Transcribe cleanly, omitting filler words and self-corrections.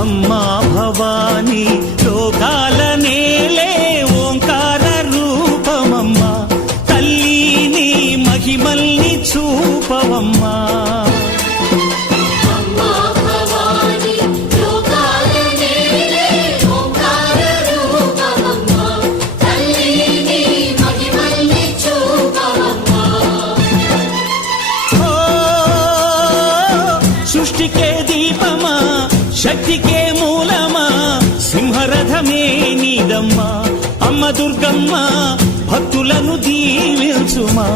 అమ్మా భవానీ లోకాల నేలే ఓంకార రూపమమ్మా తల్లి మహిమల్ని చూపవమ్మా సృష్టికే దీపమా శక్తికే మూలమా సింహరథమే నీదమ్మా అమ్మ దుర్గమ్మ భక్తులను దీవించుమా